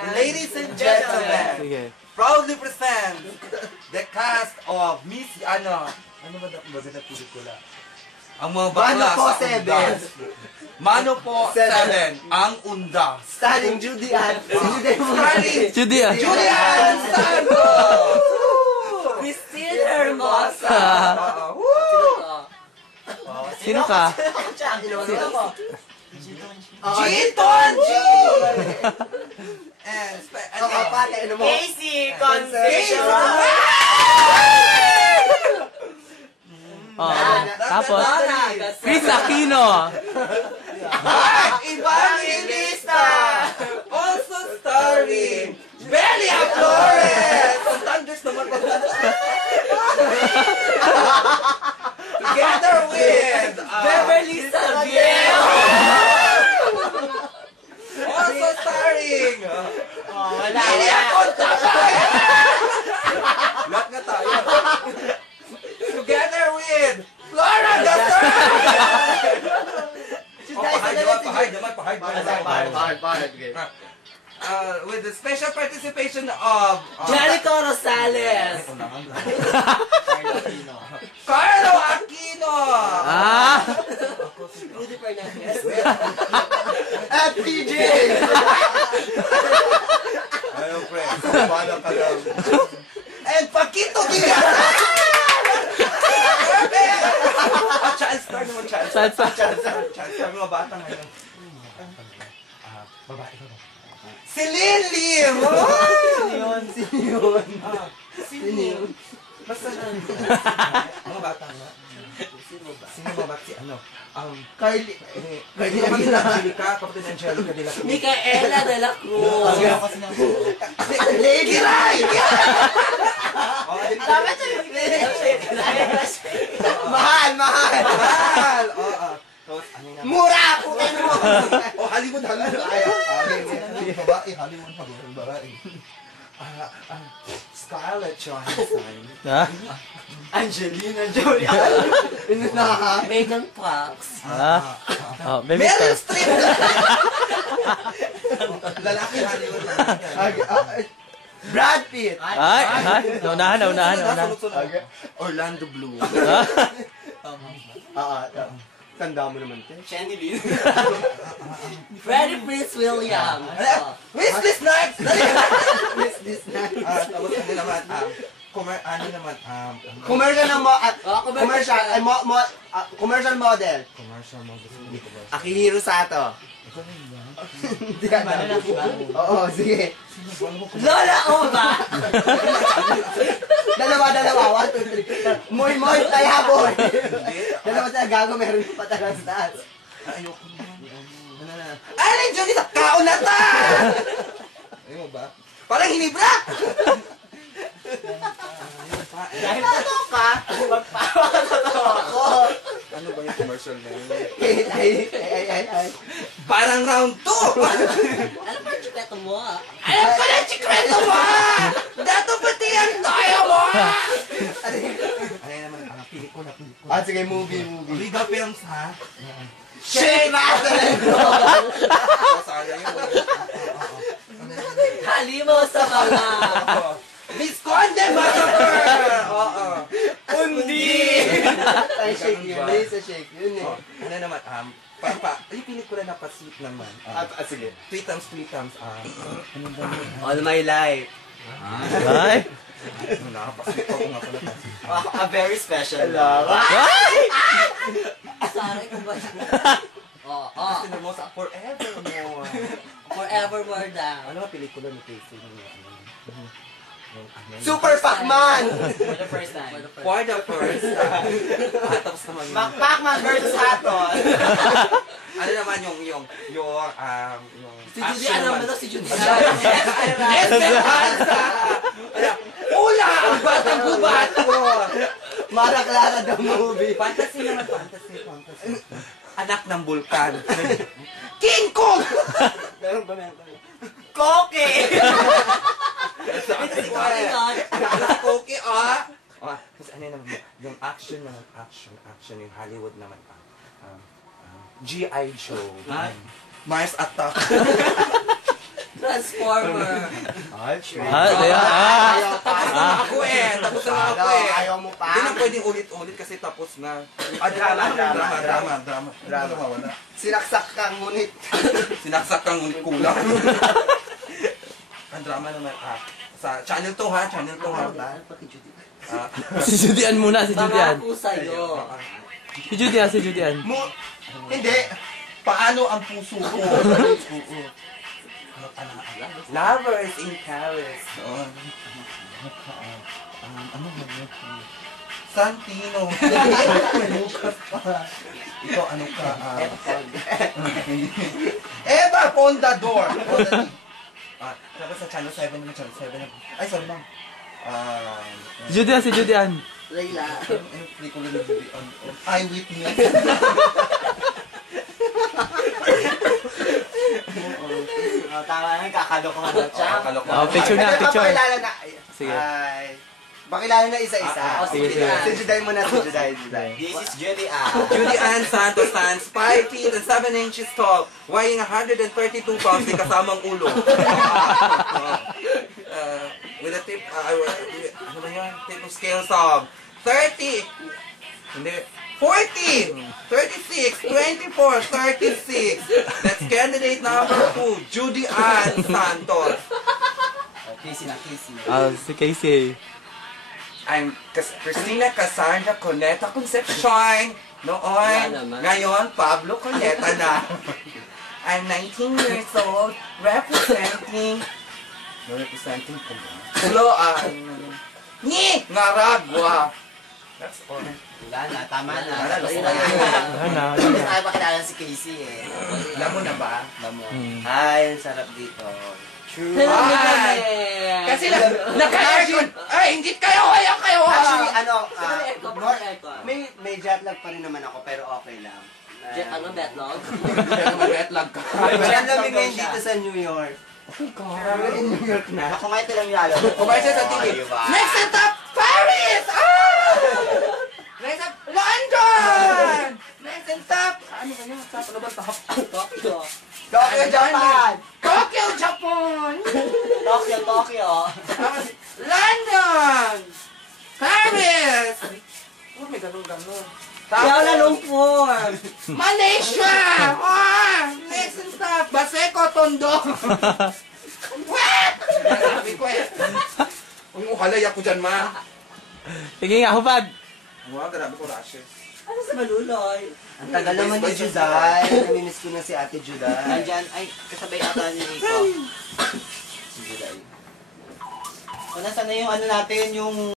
Ladies and gentlemen, proudly present the cast of Miss ano ba na pelikula? Ang mga bakla Mano po, sa Undas. Mano po 7, ang Undas. Starring Judy Ann. Judy Ann Santos! Christine Hermosa! Sino ka? Jinton G! And Casey Concepcion! Tapos, Chris Aquino. Evangelista! Also starring Belia Flores! Ang Thunders naman pa. Together with Beverly Sabiel! also starring Wala Lilia Contabay! Lahat nga tayo. Together with Flora Gaston! With the special participation of Jericho Rosales! Carlo Aquino! Rudy Fernandez! At PJ! Ayaw, pre. Bala ka lang. And Paquito Diaz! Child star naman, child star. Mga bata ngayon. Babae ka ba? Si Lily! Sino yun? Basta na. Mga bata nga. Sino ba? Si ano? Carly. Kapatid ng Angelica. Kapatid ng Angelica de la Cruz. Micaela de la Cruz! Lady Rai! Dapat yung Mahal! Mahal! Oo. Mura! Putin mo! Oh, Hollywood. Ayaw. Babae, Hollywood. Babae. Scarlett Johansson. Angelina Jolie! Megan Fox! Baby Meryl Star. Streep! Lalaki Hollywood. Brad Pitt! Naunahan. Orlando Bloom. Tanda mo naman, te. Shandy Lynn! Freddie Prinze William! Wishlist next! This na. Tapos ano naman, Commercial ng commercial. commercial model. commercial model. Akihiro Sato. Hindi ka na. Oo, sige. Lola Ova! Dalawa. 1, 2, 3. Moy, taya boy. Dalawa tayo gago, meron pa tayo sa taas. Ayoko na. Alin, Johnny, kaunatan! Ayaw ba? Parang hinibra! Dahil totoo ka, magpawa ka totoo ako. Ano ba yung commercial na yun? Ay. Parang round 2! Ano ba yung chikreto mo? Alam ko na yung chikreto mo! Dato pati ang tayo mo! Ano naman, pelikula. Sige, movie. Liga Films, ha? Shake, rattle, and Sayang yun. Halimaw sa mga! Miss Conde Massacre! Oo. Undi! Ay, shake yun. Shake yun eh. Ano naman, yung pelikula na pa-sweet naman. Sige. 3 times. All my life. Ay! Nakapasweet ako nga pala. A very special Sorry kung ba Gusto mo sa Forevermore. Forevermore daw. Ano ba pelikula ni Casey? Super Pac-Man! For the first time. For the first time. Tapos naman yung... Pac-Man versus Haton! Ano naman yung Si Judy, alam mo to si Judy. Esperanza! Ula! Ang batang gubat ko! Mara Clara the movie. Fantasy naman, fantasy. Anak ng bulkan. King Kong! Meron ba? Koke! Ito si Koke nun. Okay, Tapos ano naman, yung action, yung Hollywood naman. G.I. Joe. Mars Attack. Transformer. Tapos na ako eh. Tapos na ako eh. Ayaw mo pa? Hindi na pwedeng ulit-ulit kasi tapos na. Drama. Wala. Sinaksak kang ngunit. Sinaksak kang ngunit kulang. Ang drama naman. Sa channel 2 ha. Channel 2 ha. Si Judian muna, si Judian. Pangako sa'yo. Si Judian. Hindi. Paano ang puso ko? Lovers in Paris. Santino. Ito ano ka? Eva Pondador. Tapos sa channel 7 naman, channel 7. Ay, sorry ma'am. Si Judian. Layla. Eyewitness. Tama na, kakalokohan na siya. Picture na. Pakilala na. Sige. Pakilala na isa-isa. Sige. Si Juday muna, si Juday. This is Judy Ann. Judy Ann Santos stands 5 feet and 7 inches tall, weighing 132 pounds, may kasamang ulo. With a tip, ano ba yan? Tip of scales of 30, hindi, 40, 36, 24, 36. That's candidate number 2, Judy Ann Santos. Casey na, Casey. Si Casey. I'm Christina Cassandra Coneta Concepcion. Noon, ngayon, Pablo Coneta na. I'm 19 years old, representing Ngaragua. That's all. Wala na, tama na. Ano? Hindi tayo pakilala si Casey eh. Alam mo na ba? Ay, ang sarap dito. True. Kasi naka-aircon. Ay, hindi kayo. Actually, May may jet lag pa rin naman ako, pero okay lang. betlog? Wetlag ka. Ang lamig ngayon dito sa New York. Parang in New York na. Ako nga ito lang yalo. Kumain sa TV. Next stop, Paris! Next stop, London! Next stop, ano ba yun? Stop, ano ba stop? Tokyo. Tokyo, Japan! Tokyo, Japan! Tokyo. London! Paris! Oh, may ganun-ganun. Kuala Lumpur. Malaysia! Next stop, Baseco, Tondo! What? Sabi ko eh. Huwag mo halay ako dyan, ma. Sige nga, hupad. Grabe ko rashes. Ano sa Maluloy? Ang tagal naman ni Juday. Namimiss ko na si Ate Juday. Nandyan, ay, kasabay ata ni Nico. Si Juday. O, nasa na yung ano natin, yung